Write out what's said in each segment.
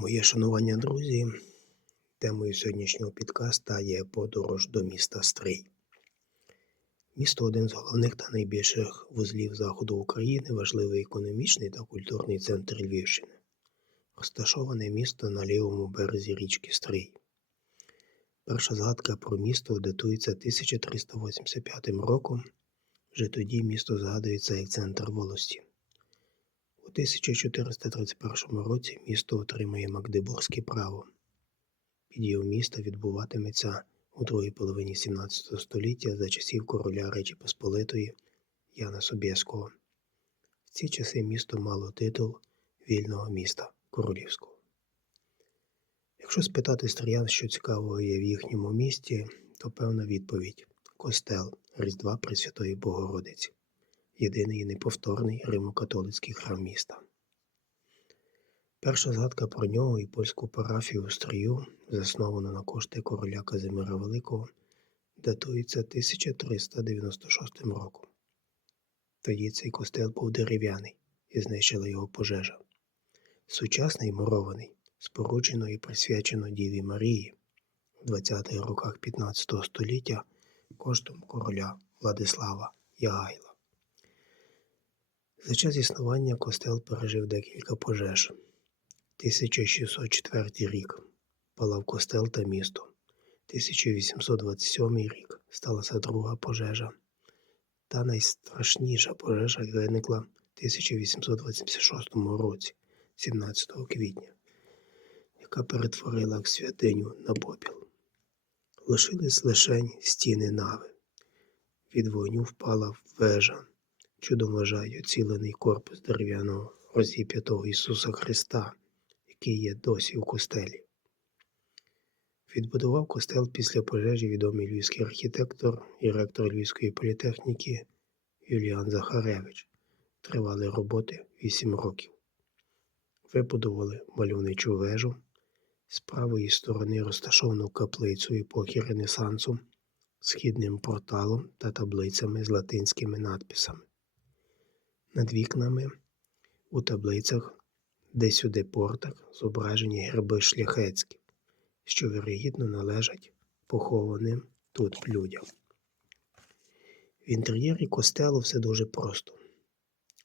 Моє шанування, друзі. Темою сьогоднішнього підкаста є подорож до міста Стрий. Місто один з головних та найбільших вузлів заходу України, важливий економічний та культурний центр Львівщини. Розташоване місто на лівому березі річки Стрий. Перша згадка про місто датується 1385 роком. Вже тоді місто згадується як центр волості. У 1431 році місто отримає Магдебурзьке право. Підйом міста відбуватиметься у другій половині 17 століття за часів короля Речі Посполитої Яна Собєського. В ці часи місто мало титул вільного міста королівського. Якщо спитати стріян, що цікавого є в їхньому місті, то певна відповідь костел Різдва Пресвятої Богородиці єдиний і неповторний римокатолицький храм міста. Перша згадка про нього і польську парафію у Стрию, засновану на кошти короля Казимира Великого, датується 1396 роком. Тоді цей костел був дерев'яний і знищила його пожежа. Сучасний мурований, споруджено і присвячено Діві Марії в 20-х роках 15 століття коштом короля Владислава Ягайла. За час існування костел пережив декілька пожеж. 1604 рік палав костел та місто. 1827 рік сталася друга пожежа. Та найстрашніша пожежа виникла в 1886 році, 17 квітня, яка перетворила святиню на попіл. Лишились лишень стіни нави. Від вогню впала вежа чудом вважаю цілений корпус дерев'яного розіп'ятого Ісуса Христа, який є досі у костелі. Відбудував костел після пожежі відомий львівський архітектор і ректор Львівської політехніки Юліан Захаревич. Тривали роботи 8 років. Вибудували мальовничу вежу. З правої сторони розташовану каплицю епохи Ренесансу, східним порталом та таблицями з латинськими надписами. Над вікнами у таблицях де-сюди портах зображені герби шляхетські, що вірогідно належать похованим тут людям. В інтер'єрі костелу все дуже просто,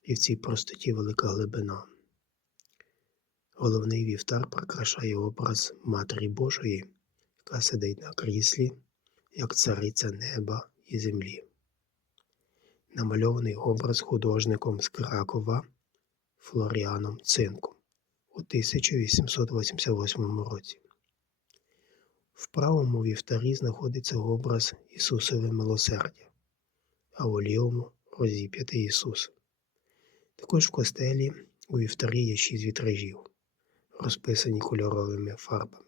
і в цій простоті велика глибина. Головний вівтар прикрашає образ Матері Божої, яка сидить на кріслі, як цариця неба і землі намальований образ художником з Кракова Флоріаном Цинком у 1888 році. В правому вівтарі знаходиться образ Ісусове милосердя, а у лівому розіп'ятий Ісус. Також в костелі у вівтарі є шість вітражів, розписані кольоровими фарбами.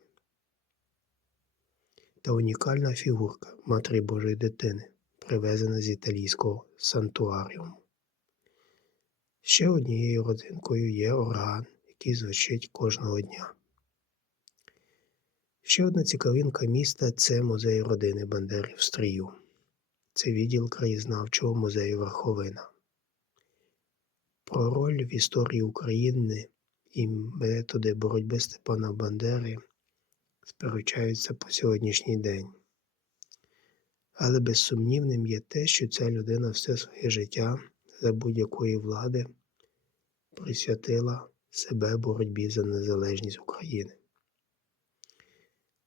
Та унікальна фігурка Матері Божої дитини привезена з італійського сантуаріуму. Ще однією родинкою є орган, який звучить кожного дня. Ще одна цікавинка міста це музей родини Бандери в Стрію. Це відділ краєзнавчого музею Верховина. Про роль в історії України і методи боротьби Степана Бандери сперечаються по сьогоднішній день. Але безсумнівним є те, що ця людина все своє життя за будь-якої влади присвятила себе боротьбі за незалежність України.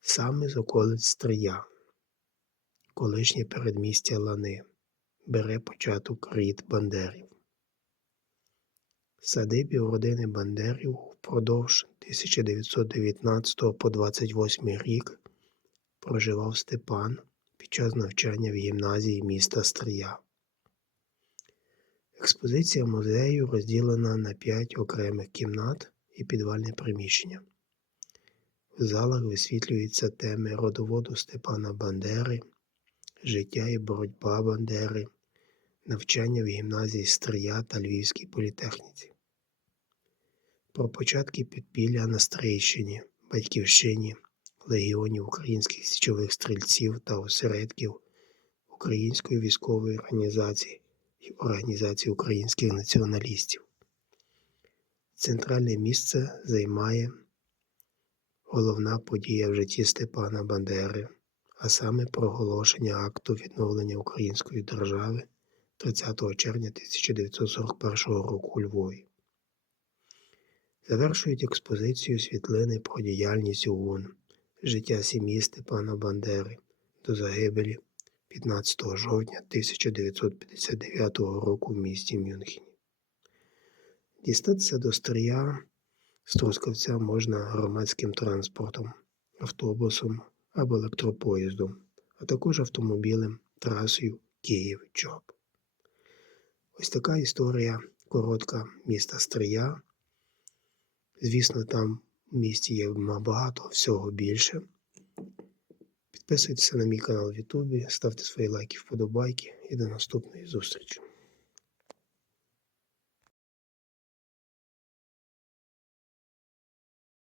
Саме з околиць Стрия, колишнє передмістя Лани, бере початок рід Бандерів. Садибів родини Бандерів впродовж 1919 по 28 рік проживав Степан під час навчання в гімназії міста Стрия. Експозиція музею розділена на п'ять окремих кімнат і підвальне приміщення. В залах висвітлюються теми родоводу Степана Бандери, життя і боротьба Бандери, навчання в гімназії Стрия та Львівській політехніці. Про початки підпілля на Стрийщині, Батьківщині легіонів українських січових стрільців та осередків Української військової організації і Організації українських націоналістів. Центральне місце займає головна подія в житті Степана Бандери, а саме проголошення акту відновлення української держави 30 червня 1941 року у Львові. Завершують експозицію світлини про діяльність ОУН, життя сім'ї Степана Бандери до загибелі 15 жовтня 1959 року в місті Мюнхені. Дістатися до Стрия з Трускавця можна громадським транспортом, автобусом або електропоїздом, а також автомобілем трасою Київ-Чоп. Ось така історія коротка міста Стрия. Звісно, там в місті є багато всього більше. Підписуйтеся на мій канал в Ютубі, ставте свої лайки, вподобайки і до наступної зустрічі.